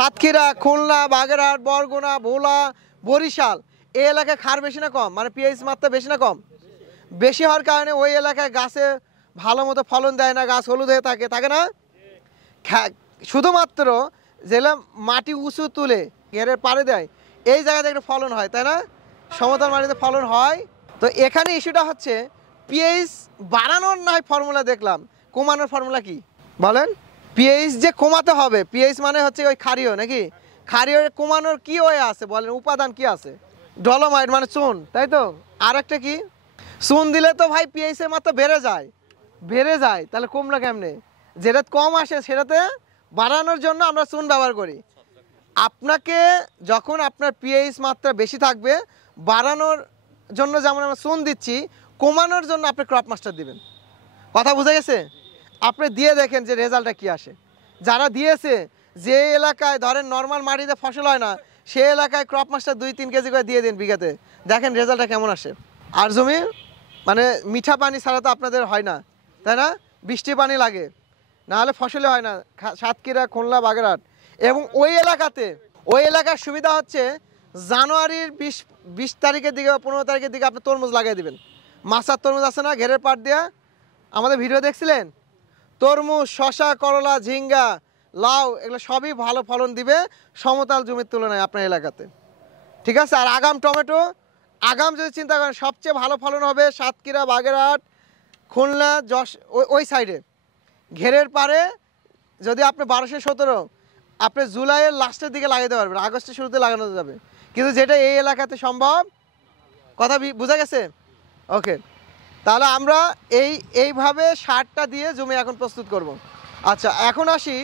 সাতক্ষীরা, খুলনা, বাগেরহাট, বরগুনা, ভোলা, বরিশাল এই এলাকায় ক্ষার বেশি না কম, মানে পিএইচ মাত্রা বেশি না কম? বেশি হওয়ার কারণে ওই এলাকায় গাছে ভালো মতো ফলন দেয় না, গাছ হলুদ হয়ে থাকে, থাকে না? শুধুমাত্র যেগুলো মাটি উঁচু তুলে ঘেরের পাড়ে দেয় এই জায়গাতে একটু ফলন হয়, তাই না? সমতল মাটিতে ফলন হয়। তো এখানে ইস্যুটা হচ্ছে পিএইচ বাড়ানোর নয় ফর্মুলা দেখলাম, কমানোর ফর্মুলা কি বলেন? পিএইচ যে কমাতে হবে, পিএইচ মানে হচ্ছে ওই ক্ষারীয় নাকি, ক্ষারীয় কমানোর কি ওয়ে আছে বলেন? উপাদান কি আছে? ডলোমাইট মানে চুন, তাই তো। আর একটা কি? চুন দিলে তো ভাই পিএইচ এর মাত্রা বেড়ে যায়, বেড়ে যায়, তাহলে কমলা কেমনে? যেটা কম আসে সেটাতে বাড়ানোর জন্য আমরা চুন ব্যবহার করি। আপনাকে যখন আপনার পিএইচ মাত্রা বেশি থাকবে বাড়ানোর জন্য যেমন আমরা চুন দিচ্ছি, কমানোর জন্য আপনি ক্রপ মাস্টার দিবেন। কথা বুঝা গেছে? আপনি দিয়ে দেখেন যে রেজাল্টটা কি আসে। যারা দিয়েছে, যে এলাকায় ধরেন নর্মাল মাটিতে ফসল হয় না সে এলাকায় ক্রপ মাস্টার 2-3 কেজি করে দিয়ে দিন বিঘাতে, দেখেন রেজাল্টটা কেমন আসে। আর জমি মানে মিঠা পানি ছাড়া তো আপনাদের হয় না, তাই না? বৃষ্টি পানি লাগে, নাহলে ফসলে হয় না। সাতক্ষীরা, খুলনা, বাগেরহাট এবং ওই এলাকার সুবিধা হচ্ছে জানুয়ারির 20 তারিখের দিকে বা 15 তারিখের দিকে আপনি তরমুজ লাগিয়ে দিবেন। মাছার তরমুজ আছে না ঘেরের পাট দেওয়া, আমাদের ভিডিও দেখছিলেন? তরমুজ, শশা, করলা, ঝিঙ্গা, লাউ এগুলো সবই ভালো ফলন দিবে সমতল জমির তুলনায় আপনার এলাকাতে, ঠিক আছে? আর আগাম টমেটো, আগাম যদি চিন্তা করেন সবচেয়ে ভালো ফলন হবে সাতক্ষীরা, বাগেরহাট, খুলনা, যশ ওই সাইডে ঘেরের পারে। যদি আপনি 1217 আপনি জুলাইয়ের লাস্টের দিকে লাগাতে পারবেন, আগস্টের শুরুতে লাগানো যাবে, কিন্তু যেটা এই এলাকাতে সম্ভব। কথা বোঝা গেছে? ওকে, তাহলে আমরা এইভাবে সারটা দিয়ে জমি এখন প্রস্তুত করব। আচ্ছা, এখন আসি,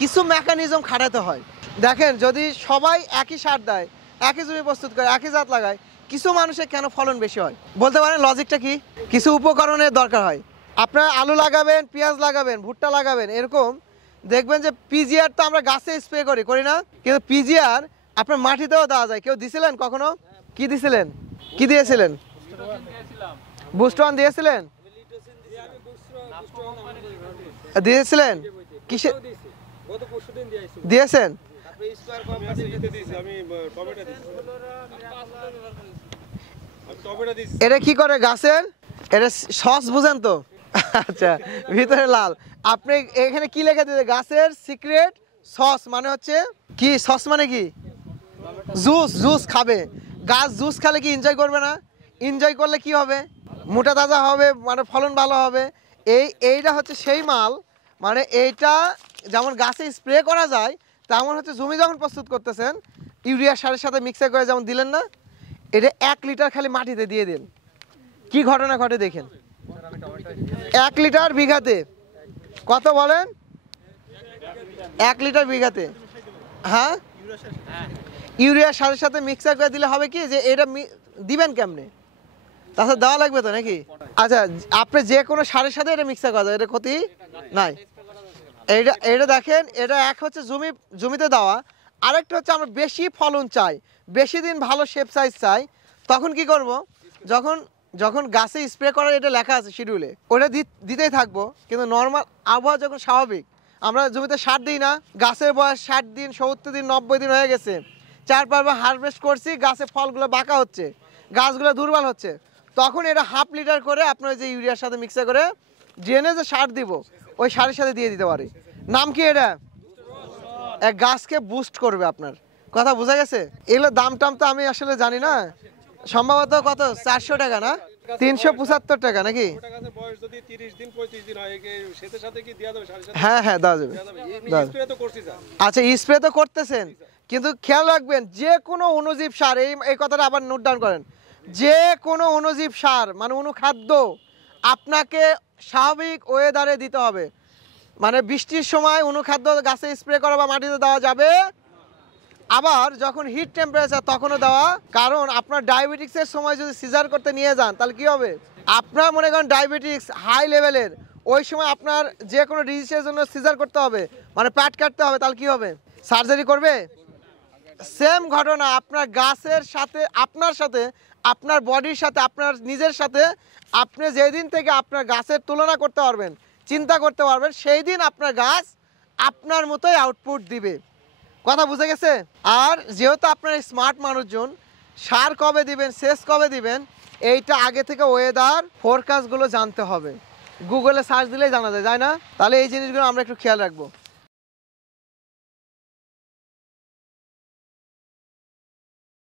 কিছু মেকানিজম খাটাতে হয়। দেখেন, যদি সবাই একই সার দেয়, একই জমি প্রস্তুত করে, একই জাত লাগায়, কিছু মানুষের কেন ফলন বেশি হয় বলতে পারেন? লজিকটা কি? কিছু উপকরণের দরকার হয়। আপনার আলু লাগাবেন, পেঁয়াজ লাগাবেন, ভুট্টা লাগাবেন, এরকম দেখবেন যে পিজিআর তো আমরা গাছে স্প্রে করি না, কিন্তু পিজিআর আপনার মাটিতেও দেওয়া যায়। কেউ দিছিলেন কখনো? কি দিছিলেন? কি দিয়েছিলেন? বুস্টন দিয়েছিলেন? দিয়েছিলেন কিসে দিয়েছেন? এটা কি করে গাছের? এটা সস বুঝেন তো? আচ্ছা, ভিতরে লাল। আপনি এখানে কি লেখা দিতে? গাছের সিক্রেট সস মানে হচ্ছে কি? সস মানে কি? জুস। জুস খাবে গাছ, জুস খালে কি এনজয় করবে না? এনজয় করলে কি হবে? মোটা তাজা হবে, মানে ফলন ভালো হবে। এইটা হচ্ছে সেই মাল, মানে এইটা যেমন গাছে স্প্রে করা যায় তেমন হচ্ছে জমি যখন প্রস্তুত করতেছেন ইউরিয়া সারের সাথে মিক্সার করে যেমন দিলেন না, এটা 1 লিটার খালি মাটিতে দিয়ে দিন, কি ঘটনা ঘটে দেখেন। 1 লিটার বিঘাতে কত বলেন? 1 লিটার বিঘাতে, হ্যাঁ, ইউরিয়া সারের সাথে মিক্সার করে দিলে হবে কি যে এটা দিবেন কেমনে? তাছাড়া দেওয়া লাগবে তো নাকি? আচ্ছা, আপনি যে কোনো সারের সাথে এটা মিক্সার করা যায়, এটা ক্ষতি নাই। এটা দেখেন, এটা এক হচ্ছে জমিতে দেওয়া, আরেকটা হচ্ছে আমরা বেশি ফলন চাই, বেশি দিন ভালো শেপ সাইজ চাই, তখন কি করব? যখন গাছে স্প্রে করার এটা লেখা আছে শিডিউলে, ওটা দিতেই থাকবো। কিন্তু নর্মাল আবহাওয়া যখন স্বাভাবিক, আমরা জমিতে সার দিই না, গাছের বয়স 60 দিন, 70 দিন, 90 দিন হয়ে গেছে, 4-5 বার হারভেস্ট করছি, গাছে ফলগুলো বাঁকা হচ্ছে, গাছগুলো দুর্বল হচ্ছে, তখন এটা 1/2 লিটার করে আপনার যে ইউরিয়ার সাথে মিক্সার করে ড্রেনে যে সার দিব ওই সারের সাথে দিয়ে দিতে পারি। নাম কি এটা? এক গাছকে বুস্ট করবে আপনার। কথা বোঝা গেছে? এগুলো দাম টাম তো আমি আসলে জানি না, সম্ভবত কত 400 টাকা না 375 টাকা নাকি? হ্যাঁ হ্যাঁ, দেওয়া যাবে। আচ্ছা, স্প্রে তো করতেছেন, কিন্তু খেয়াল রাখবেন যে কোনো অণুজীব সার, এই কথাটা আবার নোট ডাউন করেন, যে কোনো অণুজীব সার মানে অনুখাদ্য আপনাকে স্বাভাবিক ওয়েদারে দিতে হবে। মানে বৃষ্টির সময় অনুখাদ্য গাছে স্প্রে করা বা মাটিতে দেওয়া যাবে, আবার যখন হিট টেম্পারেচার তখনও দেওয়া। কারণ আপনার ডায়াবেটিক্সের সময় যদি সিজার করতে নিয়ে যান তাহলে কি হবে? আপনার মনে করেন ডায়াবেটিক্স হাই লেভেলের, ওই সময় আপনার যে কোনো ডিজিজের জন্য সিজার করতে হবে, মানে প্যাট কাটতে হবে, তাহলে কি হবে? সার্জারি করবে। সেম ঘটনা আপনার গাছের সাথে, আপনার সাথে, আপনার বডির সাথে, আপনার নিজের সাথে, আপনি যেদিন থেকে আপনার গাছের তুলনা করতে পারবেন, চিন্তা করতে পারবেন, সেই দিন আপনার গাছ আপনার মতোই আউটপুট দিবে। কথা বুঝে গেছে? আর যেহেতু আপনার স্মার্ট মানুষজন, সার কবে দিবেন, সেচ কবে দিবেন, এইটা আগে থেকে ওয়েদার ফোরকাস্টগুলো জানতে হবে। গুগলে সার্চ দিলেই জানা যায়, তাই না? তাহলে এই জিনিসগুলো আমরা একটু খেয়াল রাখবো।